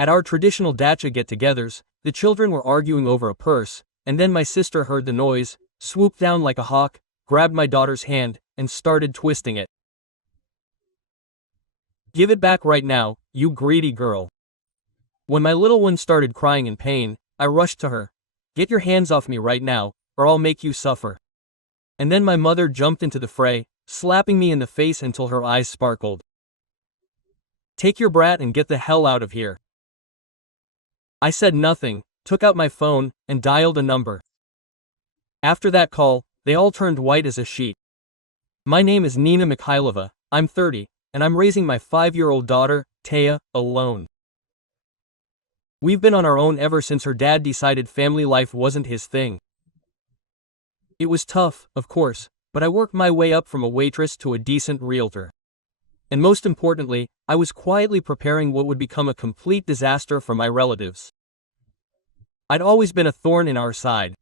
At our traditional dacha get-togethers, the children were arguing over a purse, and then my sister heard the noise, swooped down like a hawk, grabbed my daughter's hand, and started twisting it. "Give it back right now, you greedy girl." When my little one started crying in pain, I rushed to her. "Get your hands off me right now, or I'll make you suffer." And then my mother jumped into the fray, slapping me in the face until her eyes sparkled. "Take your brat and get the hell out of here." I said nothing, took out my phone, and dialed a number. After that call, they all turned white as a sheet. "My name is Nina Mikhailova, I'm 30, and I'm raising my 5-year-old daughter, Taya, alone. We've been on our own ever since her dad decided family life wasn't his thing. It was tough, of course, but I worked my way up from a waitress to a decent realtor. And most importantly, I was quietly preparing what would become a complete disaster for my relatives. I'd always been a thorn in our side.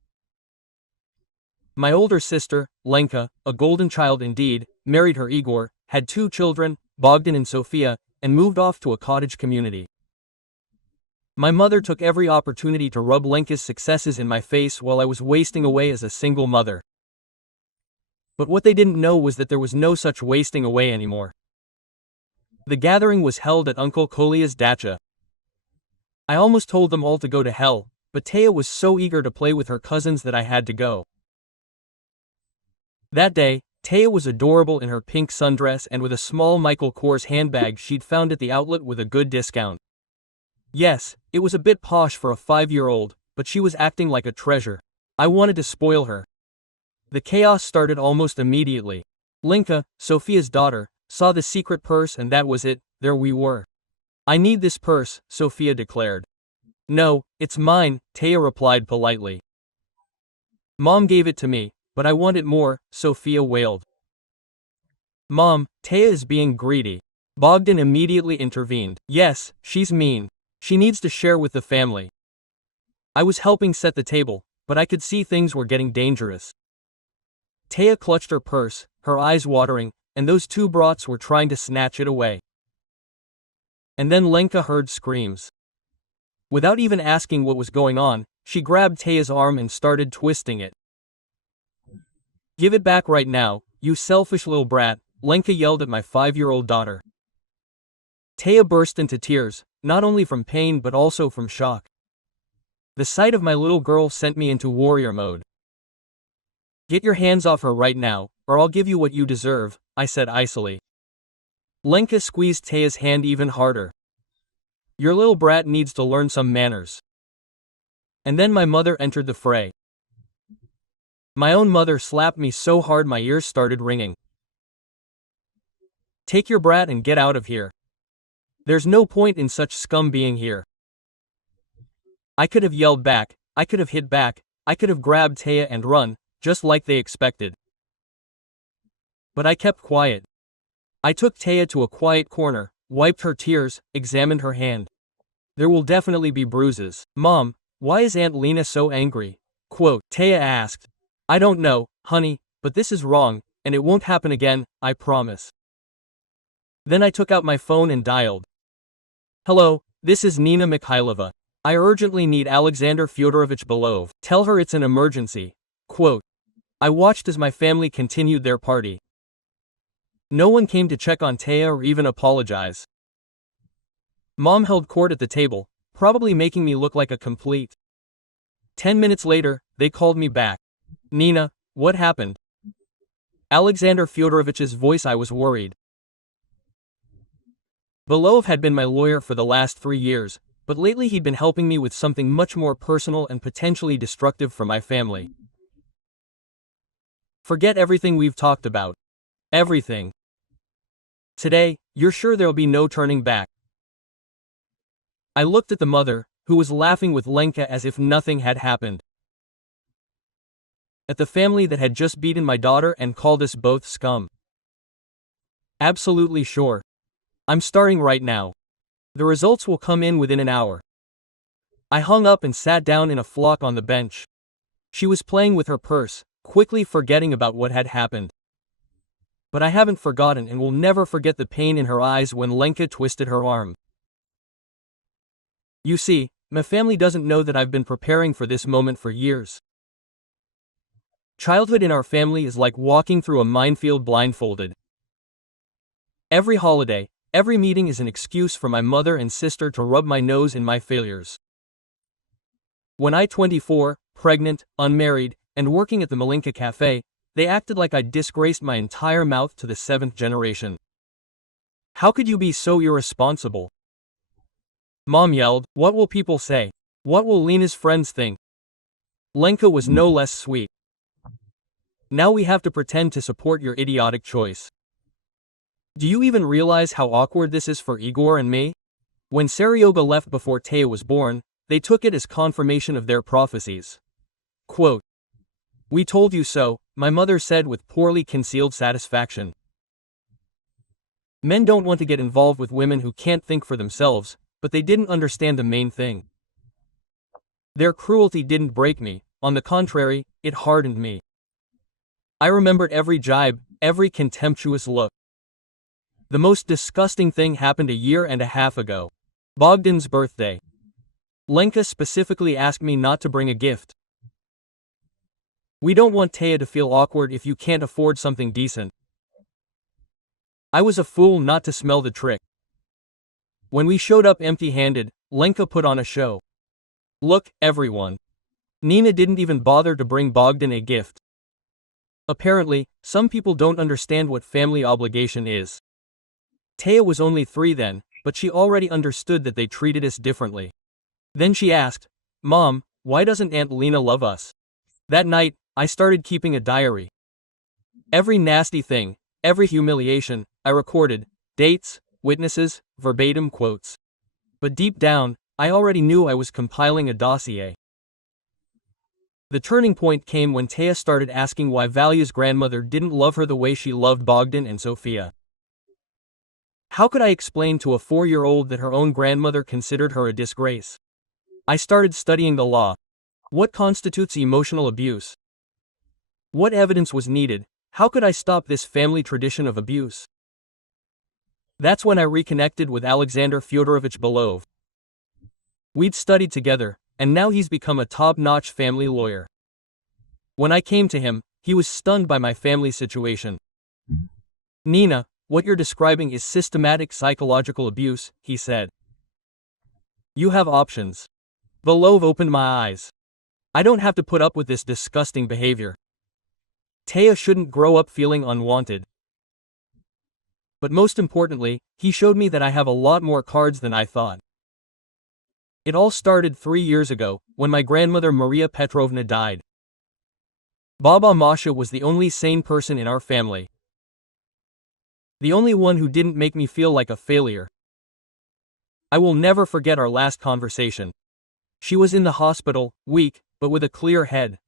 My older sister, Lenka, a golden child indeed, married her Igor, had 2 children, Bogdan and Sofia, and moved off to a cottage community. My mother took every opportunity to rub Lenka's successes in my face while I was wasting away as a single mother. But what they didn't know was that there was no such wasting away anymore. The gathering was held at Uncle Kolya's dacha. I almost told them all to go to hell, but Taya was so eager to play with her cousins that I had to go. That day, Taya was adorable in her pink sundress and with a small Michael Kors handbag she'd found at the outlet with a good discount. Yes, it was a bit posh for a 5-year-old, but she was acting like a treasure. I wanted to spoil her. The chaos started almost immediately. Lenka, Sofia's daughter, saw the secret purse and that was it, there we were. "I need this purse," Sofia declared. "No, it's mine," Taya replied politely. "Mom gave it to me, but I want it more," Sofia wailed. "Mom, Taya is being greedy." Bogdan immediately intervened. "Yes, she's mean. She needs to share with the family." I was helping set the table, but I could see things were getting dangerous. Taya clutched her purse, her eyes watering, and those 2 brats were trying to snatch it away. And then Lenka heard screams. Without even asking what was going on, she grabbed Taya's arm and started twisting it. "Give it back right now, you selfish little brat," Lenka yelled at my 5-year-old daughter. Taya burst into tears, not only from pain but also from shock. The sight of my little girl sent me into warrior mode. "Get your hands off her right now, or I'll give you what you deserve," I said icily. Lenka squeezed Taya's hand even harder. "Your little brat needs to learn some manners." And then my mother entered the fray. My own mother slapped me so hard my ears started ringing. "Take your brat and get out of here. There's no point in such scum being here." I could have yelled back, I could have hit back, I could have grabbed Taya and run, just like they expected. But I kept quiet. I took Taya to a quiet corner, wiped her tears, examined her hand. "There will definitely be bruises." "Mom, why is Aunt Lena so angry?" Taya asked. "I don't know, honey, but this is wrong, and it won't happen again, I promise." Then I took out my phone and dialed. "Hello, this is Nina Mikhailova. I urgently need Alexander Fyodorovich Belov. Tell her it's an emergency." I watched as my family continued their party. No one came to check on Taya or even apologize. Mom held court at the table, probably making me look like a complete. 10 minutes later, they called me back. "Nina, what happened?" Alexander Fyodorovich's voice. I was worried. Belov had been my lawyer for the last 3 years, but lately he'd been helping me with something much more personal and potentially destructive for my family. "Forget everything we've talked about. Everything. Today, you're sure there'll be no turning back." I looked at the mother, who was laughing with Lenka as if nothing had happened. At the family that had just beaten my daughter and called us both scum. "Absolutely sure. I'm starting right now. The results will come in within an hour." I hung up and sat down in a flock on the bench. She was playing with her purse, quickly forgetting about what had happened. But I haven't forgotten and will never forget the pain in her eyes when Lenka twisted her arm. You see, my family doesn't know that I've been preparing for this moment for years. Childhood in our family is like walking through a minefield blindfolded. Every holiday, every meeting is an excuse for my mother and sister to rub my nose in my failures. When I 24, pregnant, unmarried, and working at the Malinka cafe, they acted like I'd disgraced my entire mouth to the 7th generation. How could you be so irresponsible? Mom yelled, "What will people say? What will Lena's friends think?" Lenka was no less sweet. "Now we have to pretend to support your idiotic choice. Do you even realize how awkward this is for Igor and me?" When Seryoga left before Taya was born, they took it as confirmation of their prophecies. Quote, "We told you so," my mother said with poorly concealed satisfaction. Men don't want to get involved with women who can't think for themselves, but they didn't understand the main thing. Their cruelty didn't break me, on the contrary, it hardened me. I remembered every jibe, every contemptuous look. The most disgusting thing happened a year and a half ago. Bogdan's birthday. Lenka specifically asked me not to bring a gift. "We don't want Taya to feel awkward if you can't afford something decent." I was a fool not to smell the trick. When we showed up empty-handed, Lenka put on a show. "Look, everyone. Nina didn't even bother to bring Bogdan a gift." Apparently, some people don't understand what family obligation is. Taya was only 3 then, but she already understood that they treated us differently. Then she asked, "Mom, why doesn't Aunt Lena love us?" That night, I started keeping a diary. Every nasty thing, every humiliation, I recorded, dates, witnesses, verbatim quotes. But deep down, I already knew I was compiling a dossier. The turning point came when Taya started asking why Valya's grandmother didn't love her the way she loved Bogdan and Sofia. How could I explain to a 4-year-old that her own grandmother considered her a disgrace? I started studying the law. What constitutes emotional abuse? What evidence was needed? How could I stop this family tradition of abuse? That's when I reconnected with Alexander Fyodorovich Belov. We'd studied together, and now he's become a top-notch family lawyer. When I came to him, he was stunned by my family situation. "Nina, what you're describing is systematic psychological abuse," he said. "You have options." Belov opened my eyes. I don't have to put up with this disgusting behavior. Taya shouldn't grow up feeling unwanted. But most importantly, he showed me that I have a lot more cards than I thought. It all started 3 years ago, when my grandmother Maria Petrovna died. Baba Masha was the only sane person in our family. The only one who didn't make me feel like a failure. I will never forget our last conversation. She was in the hospital, weak, but with a clear head.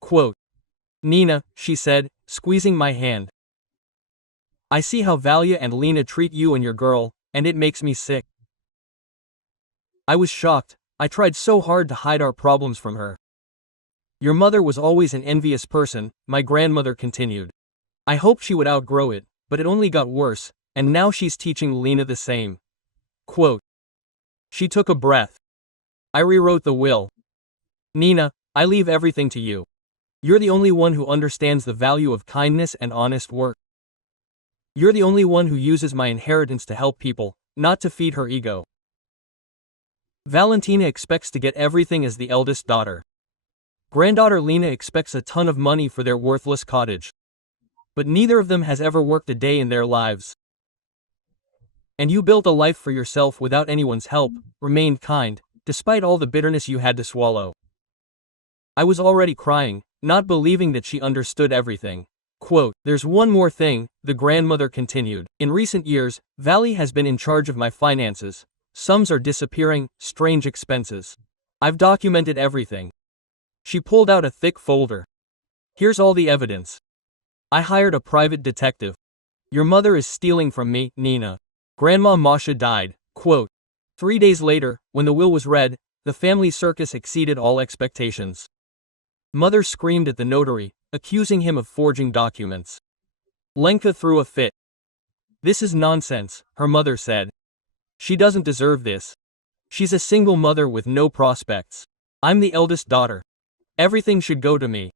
Quote, "Nina," she said, squeezing my hand. "I see how Valya and Lena treat you and your girl, and it makes me sick." I was shocked. I tried so hard to hide our problems from her. "Your mother was always an envious person," my grandmother continued. "I hoped she would outgrow it, but it only got worse, and now she's teaching Lena the same." Quote. She took a breath. I rewrote the will. "Nina, I leave everything to you. You're the only one who understands the value of kindness and honest work. You're the only one who uses my inheritance to help people, not to feed her ego." Valentina expects to get everything as the eldest daughter. Granddaughter Lena expects a ton of money for their worthless cottage. But neither of them has ever worked a day in their lives. And you built a life for yourself without anyone's help, remained kind, despite all the bitterness you had to swallow. I was already crying, not believing that she understood everything. Quote, "There's one more thing," the grandmother continued. "In recent years, Vali has been in charge of my finances. Sums are disappearing, strange expenses. I've documented everything." She pulled out a thick folder. "Here's all the evidence. I hired a private detective. Your mother is stealing from me, Nina." Grandma Masha died. Quote, 3 days later, when the will was read, the family circus exceeded all expectations. Mother screamed at the notary, accusing him of forging documents. Lenka threw a fit. "This is nonsense," her mother said. "She doesn't deserve this. She's a single mother with no prospects. I'm the eldest daughter. Everything should go to me.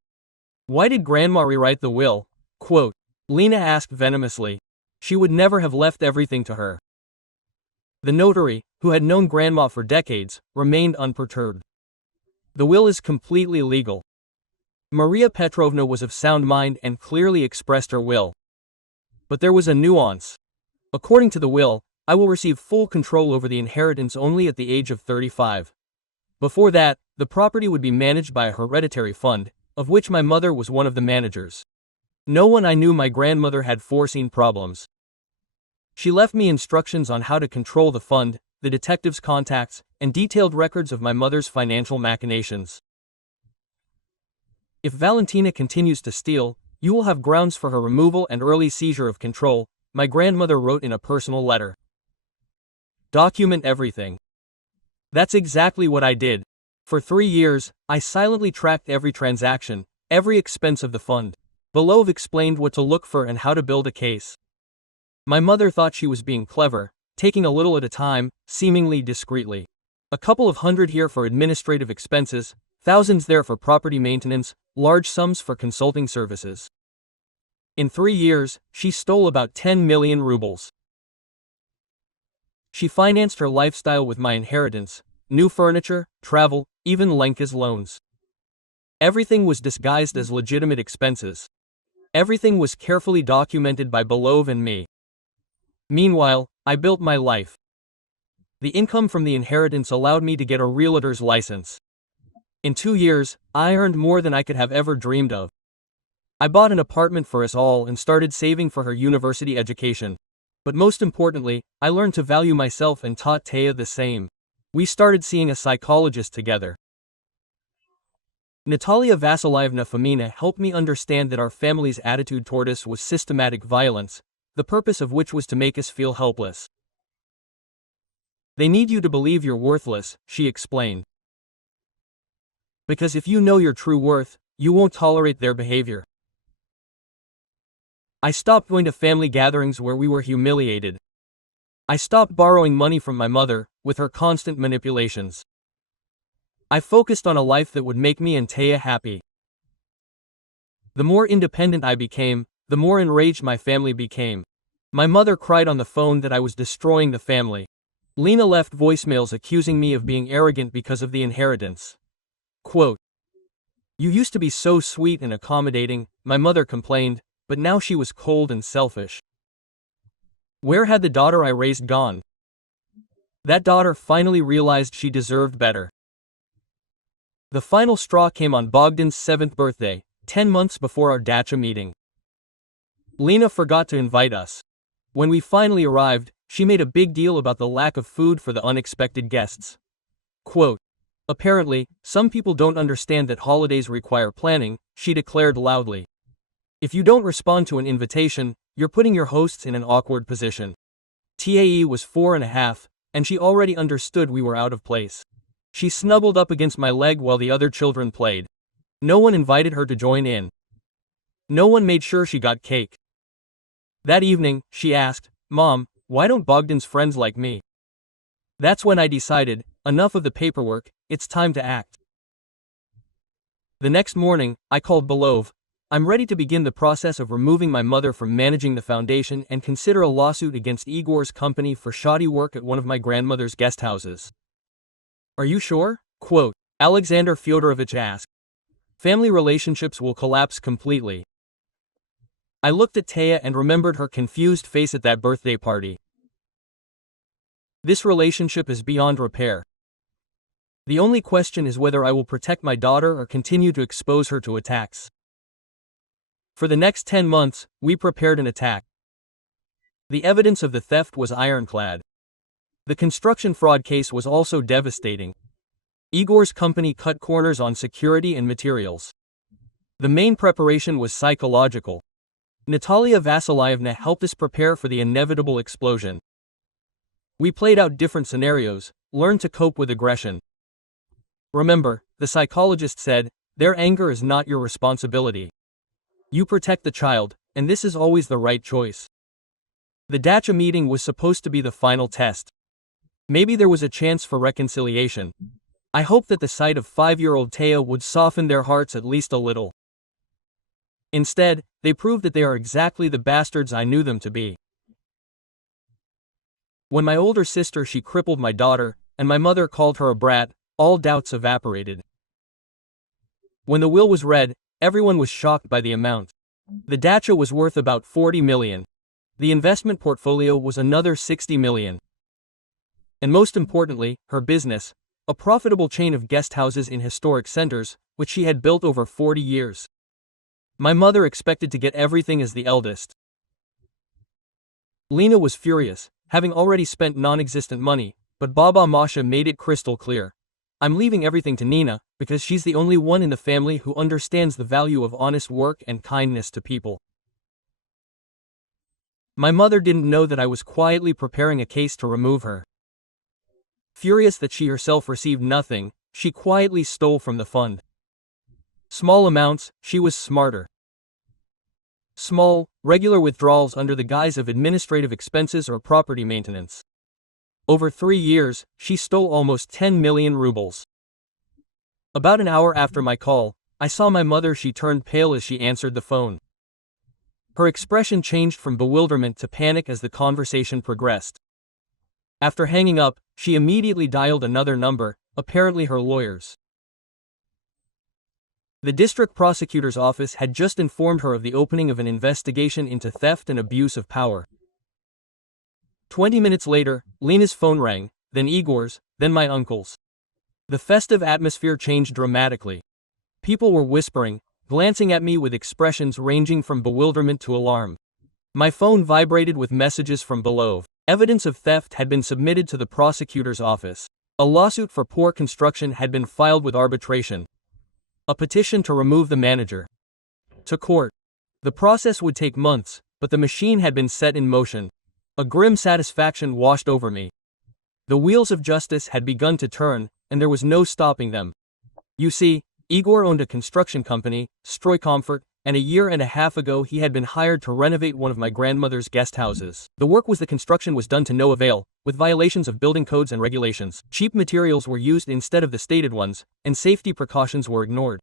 Why did Grandma rewrite the will? Quote, Lena asked venomously. She would never have left everything to her. The notary, who had known Grandma for decades, remained unperturbed. The will is completely legal. Maria Petrovna was of sound mind and clearly expressed her will. But there was a nuance. According to the will, I will receive full control over the inheritance only at the age of 35. Before that, the property would be managed by a hereditary fund, of which my mother was one of the managers. No one I knew my grandmother had foreseen problems. She left me instructions on how to control the fund, the detective's contacts, and detailed records of my mother's financial machinations. If Valentina continues to steal, you will have grounds for her removal and early seizure of control, my grandmother wrote in a personal letter. Document everything. That's exactly what I did. For 3 years, I silently tracked every transaction, every expense of the fund. Belove explained what to look for and how to build a case. My mother thought she was being clever, taking a little at a time, seemingly discreetly. A couple of hundred here for administrative expenses, thousands there for property maintenance, large sums for consulting services. In 3 years, she stole about 10 million rubles. She financed her lifestyle with my inheritance, new furniture, travel, even Lenka's loans. Everything was disguised as legitimate expenses. Everything was carefully documented by Belove and me. Meanwhile, I built my life. The income from the inheritance allowed me to get a realtor's license. In 2 years, I earned more than I could have ever dreamed of. I bought an apartment for us all and started saving for her university education. But most importantly, I learned to value myself and taught Taya the same. We started seeing a psychologist together. Natalia Vasilyevna Fomina helped me understand that our family's attitude toward us was systematic violence, the purpose of which was to make us feel helpless. They need you to believe you're worthless, she explained. Because if you know your true worth, you won't tolerate their behavior. I stopped going to family gatherings where we were humiliated. I stopped borrowing money from my mother, with her constant manipulations. I focused on a life that would make me and Taya happy. The more independent I became, the more enraged my family became. My mother cried on the phone that I was destroying the family. Lena left voicemails accusing me of being arrogant because of the inheritance. Quote, You used to be so sweet and accommodating, my mother complained, but now she was cold and selfish. Where had the daughter I raised gone? That daughter finally realized she deserved better. The final straw came on Bogdan's 7th birthday, 10 months before our dacha meeting. Lena forgot to invite us. When we finally arrived, she made a big deal about the lack of food for the unexpected guests. Quote, Apparently, some people don't understand that holidays require planning, she declared loudly. If you don't respond to an invitation, you're putting your hosts in an awkward position. Tae was 4.5, and she already understood we were out of place. She snuggled up against my leg while the other children played. No one invited her to join in. No one made sure she got cake. That evening, she asked, Mom, why don't Bogdan's friends like me? That's when I decided, enough of the paperwork, it's time to act. The next morning, I called Belove. I'm ready to begin the process of removing my mother from managing the foundation and consider a lawsuit against Igor's company for shoddy work at one of my grandmother's guest houses. Are you sure? Quote, Alexander Fyodorovich asked. Family relationships will collapse completely. I looked at Taya and remembered her confused face at that birthday party. This relationship is beyond repair. The only question is whether I will protect my daughter or continue to expose her to attacks. For the next 10 months, we prepared an attack. The evidence of the theft was ironclad. The construction fraud case was also devastating. Igor's company cut corners on security and materials. The main preparation was psychological. Natalia Vasilyevna helped us prepare for the inevitable explosion. We played out different scenarios, learned to cope with aggression. Remember, the psychologist said, their anger is not your responsibility. You protect the child, and this is always the right choice. The dacha meeting was supposed to be the final test. Maybe there was a chance for reconciliation. I hoped that the sight of 5-year-old Taya would soften their hearts at least a little. Instead, they proved that they are exactly the bastards I knew them to be. When my older sister she crippled my daughter, and my mother called her a brat, all doubts evaporated. When the will was read, everyone was shocked by the amount. The dacha was worth about 40 million. The investment portfolio was another 60 million. And most importantly, her business, a profitable chain of guest houses in historic centers, which she had built over 40 years. My mother expected to get everything as the eldest. Lena was furious, having already spent non-existent money, but Baba Masha made it crystal clear. I'm leaving everything to Nina, because she's the only one in the family who understands the value of honest work and kindness to people. My mother didn't know that I was quietly preparing a case to remove her. Furious that she herself received nothing, she quietly stole from the fund. Small amounts, she was smarter. Small, regular withdrawals under the guise of administrative expenses or property maintenance. Over 3 years, she stole almost 10 million rubles. About an hour after my call, I saw my mother. She turned pale as she answered the phone. Her expression changed from bewilderment to panic as the conversation progressed. After hanging up, she immediately dialed another number, apparently her lawyer's. The district prosecutor's office had just informed her of the opening of an investigation into theft and abuse of power. 20 minutes later, Lena's phone rang, then Igor's, then my uncle's. The festive atmosphere changed dramatically. People were whispering, glancing at me with expressions ranging from bewilderment to alarm. My phone vibrated with messages from below. Evidence of theft had been submitted to the prosecutor's office. A lawsuit for poor construction had been filed with arbitration. A petition to remove the manager. To court. The process would take months, but the machine had been set in motion. A grim satisfaction washed over me. The wheels of justice had begun to turn, and there was no stopping them. You see, Igor owned a construction company, Stroycomfort, and a year and a half ago he had been hired to renovate one of my grandmother's guest houses. The construction was done to no avail, with violations of building codes and regulations. Cheap materials were used instead of the stated ones, and safety precautions were ignored.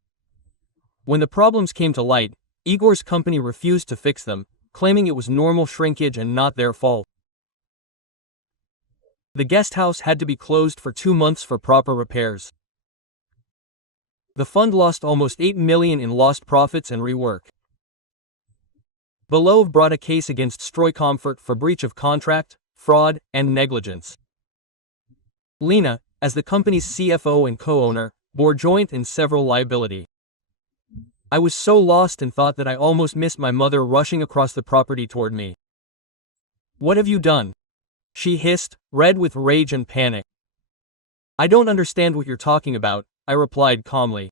When the problems came to light, Igor's company refused to fix them, claiming it was normal shrinkage and not their fault. The guest house had to be closed for 2 months for proper repairs. The fund lost almost 8 million in lost profits and rework. Belov brought a case against Stroycomfort for breach of contract, fraud, and negligence. Lena, as the company's CFO and co-owner, bore joint and several liability. I was so lost and thought that I almost missed my mother rushing across the property toward me. "What have you done?" she hissed, red with rage and panic. "I don't understand what you're talking about," I replied calmly.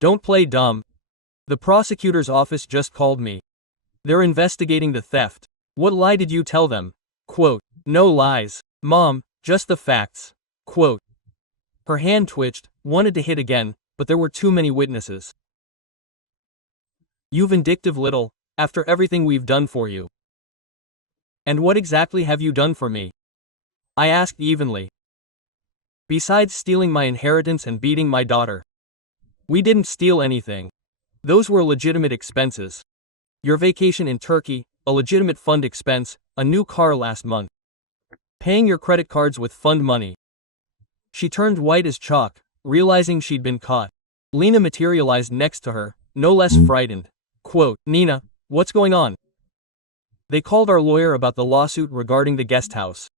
"Don't play dumb. The prosecutor's office just called me. They're investigating the theft. What lie did you tell them?" Quote, "No lies, Mom, just the facts." Quote. Her hand twitched, wanted to hit again, but there were too many witnesses. "You vindictive little, after everything we've done for you." "And what exactly have you done for me?" I asked evenly. "Besides stealing my inheritance and beating my daughter." "We didn't steal anything. Those were legitimate expenses. Your vacation in Turkey, a legitimate fund expense, a new car last month. Paying your credit cards with fund money." She turned white as chalk, realizing she'd been caught. Lena materialized next to her, no less frightened. Quote, "Nina, what's going on?" "They called our lawyer about the lawsuit regarding the guest house."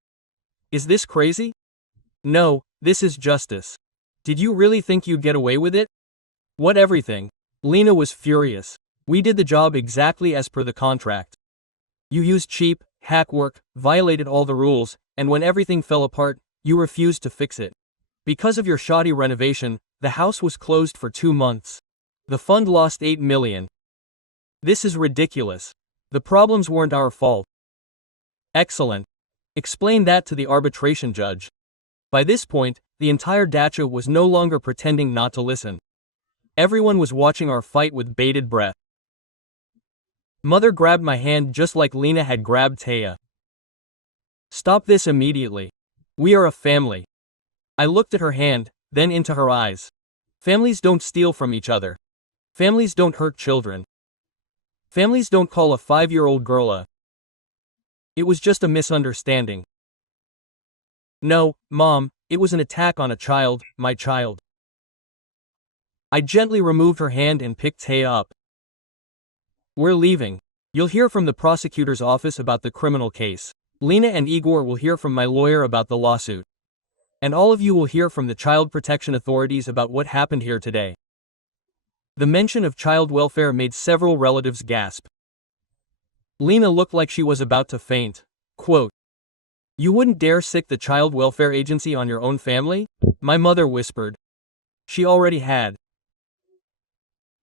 "Is this crazy?" "No, this is justice. Did you really think you'd get away with it?" "What everything?" Lena was furious. "We did the job exactly as per the contract. You used cheap, hack work, violated all the rules, and when everything fell apart, you refused to fix it. Because of your shoddy renovation, the house was closed for 2 months. The fund lost 8 million. This is ridiculous. The problems weren't our fault." "Excellent. Explain that to the arbitration judge." By this point, the entire dacha was no longer pretending not to listen. Everyone was watching our fight with bated breath. Mother grabbed my hand just like Lena had grabbed Taya. "Stop this immediately. We are a family. I looked at her hand, then into her eyes. Families don't steal from each other. Families don't hurt children. Families don't call a 5-year-old girl a. It was just a misunderstanding. No, Mom, it was an attack on a child, my child. I gently removed her hand and picked Taya up. We're leaving. You'll hear from the prosecutor's office about the criminal case. Lena and Igor will hear from my lawyer about the lawsuit. And all of you will hear from the child protection authorities about what happened here today. The mention of child welfare made several relatives gasp. Lena looked like she was about to faint. Quote, "You wouldn't dare sick the child welfare agency on your own family?" My mother whispered. She already had.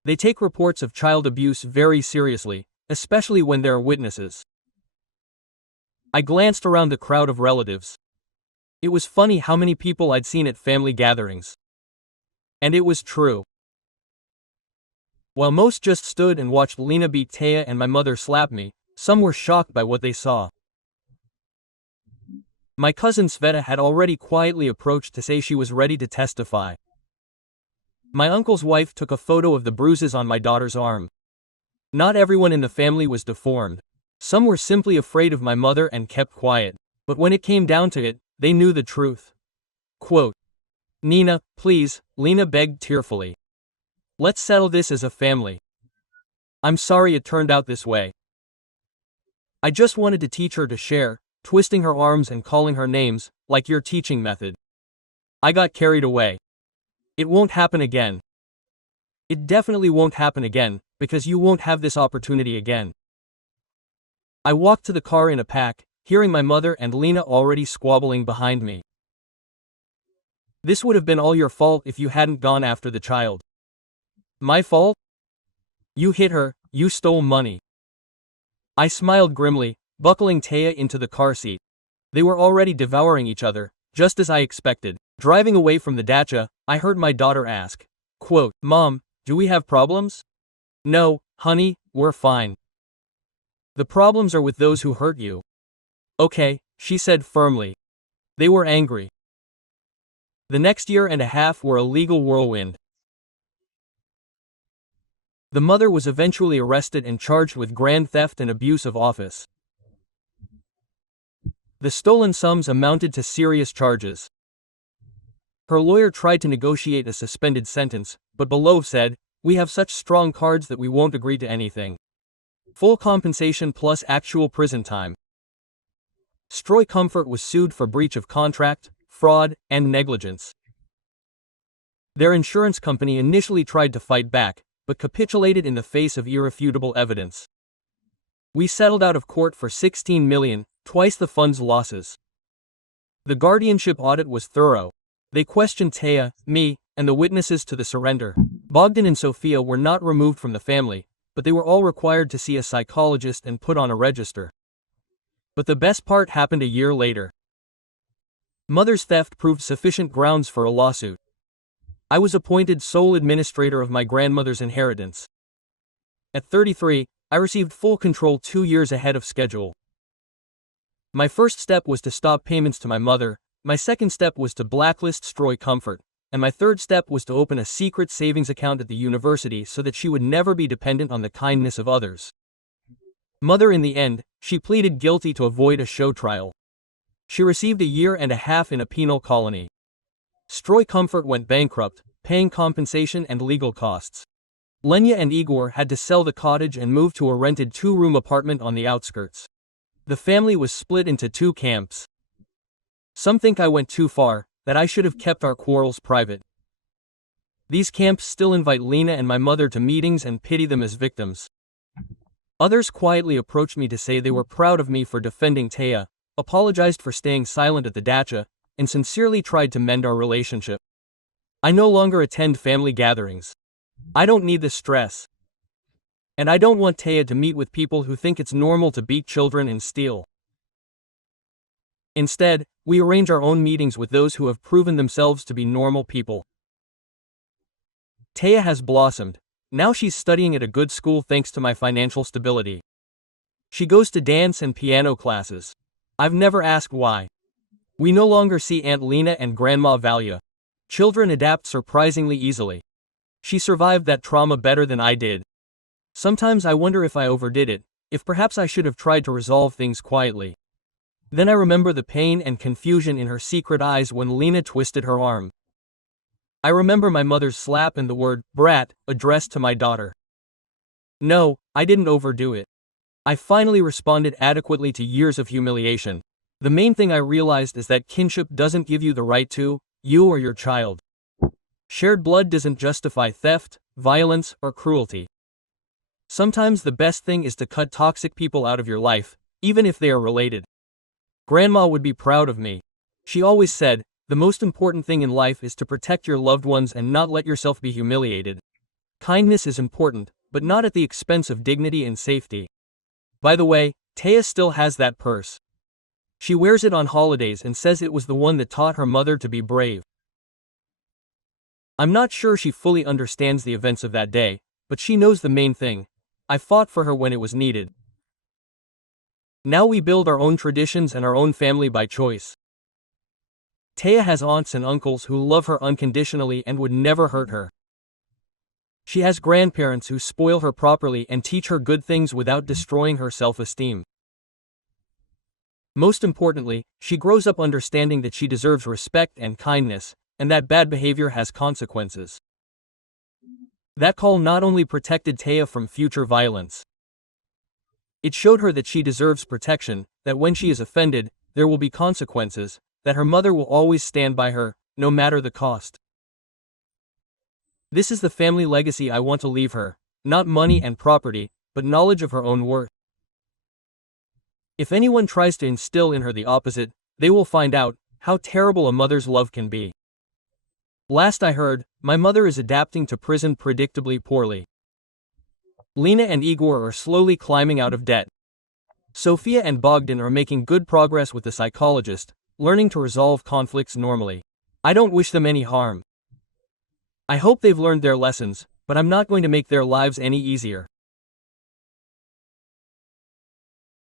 They take reports of child abuse very seriously, especially when there are witnesses. I glanced around the crowd of relatives. It was funny how many people I'd seen at family gatherings. And it was true. While most just stood and watched Lena beat Taya and my mother slap me, some were shocked by what they saw. My cousin Sveta had already quietly approached to say she was ready to testify. My uncle's wife took a photo of the bruises on my daughter's arm. Not everyone in the family was deformed. Some were simply afraid of my mother and kept quiet. But when it came down to it, they knew the truth. Quote, "Nina, please," Lena begged tearfully. "Let's settle this as a family. I'm sorry it turned out this way. I just wanted to teach her to share," twisting her arms and calling her names, like your teaching method. I got carried away. It won't happen again. It definitely won't happen again, because you won't have this opportunity again. I walked to the car in a pack, hearing my mother and Lena already squabbling behind me. "This would have been all your fault if you hadn't gone after the child." "My fault? You hit her, you stole money." I smiled grimly, buckling Taya into the car seat. They were already devouring each other, just as I expected. Driving away from the dacha, I heard my daughter ask, quote, "Mom, do we have problems?" "No, honey, we're fine. The problems are with those who hurt you." "Okay," she said firmly. They were angry. The next year and a half were a legal whirlwind. The mother was eventually arrested and charged with grand theft and abuse of office. The stolen sums amounted to serious charges. Her lawyer tried to negotiate a suspended sentence, but Belov said, "We have such strong cards that we won't agree to anything. Full compensation plus actual prison time." Stroy Comfort was sued for breach of contract, fraud, and negligence. Their insurance company initially tried to fight back, but capitulated in the face of irrefutable evidence. We settled out of court for $16 million, twice the fund's losses. The guardianship audit was thorough. They questioned Taya, me, and the witnesses to the surrender. Bogdan and Sofia were not removed from the family, but they were all required to see a psychologist and put on a register. But the best part happened a year later. Mother's theft proved sufficient grounds for a lawsuit. I was appointed sole administrator of my grandmother's inheritance. At 33, I received full control 2 years ahead of schedule. My first step was to stop payments to my mother, my second step was to blacklist Stroy Comfort, and my third step was to open a secret savings account at the university so that she would never be dependent on the kindness of others. Mother in the end, she pleaded guilty to avoid a show trial. She received a year and a half in a penal colony. Stroy Comfort went bankrupt, paying compensation and legal costs. Lenya and Igor had to sell the cottage and move to a rented 2-room apartment on the outskirts. The family was split into 2 camps. Some think I went too far, that I should have kept our quarrels private. These camps still invite Lena and my mother to meetings and pity them as victims. Others quietly approached me to say they were proud of me for defending Taya, apologized for staying silent at the dacha, and sincerely tried to mend our relationship. I no longer attend family gatherings. I don't need the stress. And I don't want Taya to meet with people who think it's normal to beat children and steal. Instead, we arrange our own meetings with those who have proven themselves to be normal people. Taya has blossomed. Now she's studying at a good school thanks to my financial stability. She goes to dance and piano classes. I've never asked why. We no longer see Aunt Lena and Grandma Valia. Children adapt surprisingly easily. She survived that trauma better than I did. Sometimes I wonder if I overdid it, if perhaps I should have tried to resolve things quietly. Then I remember the pain and confusion in her secret eyes when Lena twisted her arm. I remember my mother's slap and the word, brat, addressed to my daughter. No, I didn't overdo it. I finally responded adequately to years of humiliation. The main thing I realized is that kinship doesn't give you the right to, you or your child. Shared blood doesn't justify theft, violence, or cruelty. Sometimes the best thing is to cut toxic people out of your life, even if they are related. Grandma would be proud of me. She always said, the most important thing in life is to protect your loved ones and not let yourself be humiliated. Kindness is important, but not at the expense of dignity and safety. By the way, Taya still has that purse. She wears it on holidays and says it was the one that taught her mother to be brave. I'm not sure she fully understands the events of that day, but she knows the main thing. I fought for her when it was needed. Now we build our own traditions and our own family by choice. Taya has aunts and uncles who love her unconditionally and would never hurt her. She has grandparents who spoil her properly and teach her good things without destroying her self-esteem. Most importantly, she grows up understanding that she deserves respect and kindness, and that bad behavior has consequences. That call not only protected Taya from future violence. It showed her that she deserves protection, that when she is offended, there will be consequences, that her mother will always stand by her, no matter the cost. This is the family legacy I want to leave her, not money and property, but knowledge of her own worth. If anyone tries to instill in her the opposite, they will find out how terrible a mother's love can be. Last I heard, my mother is adapting to prison predictably poorly. Lena and Igor are slowly climbing out of debt. Sophia and Bogdan are making good progress with the psychologist, learning to resolve conflicts normally. I don't wish them any harm. I hope they've learned their lessons, but I'm not going to make their lives any easier.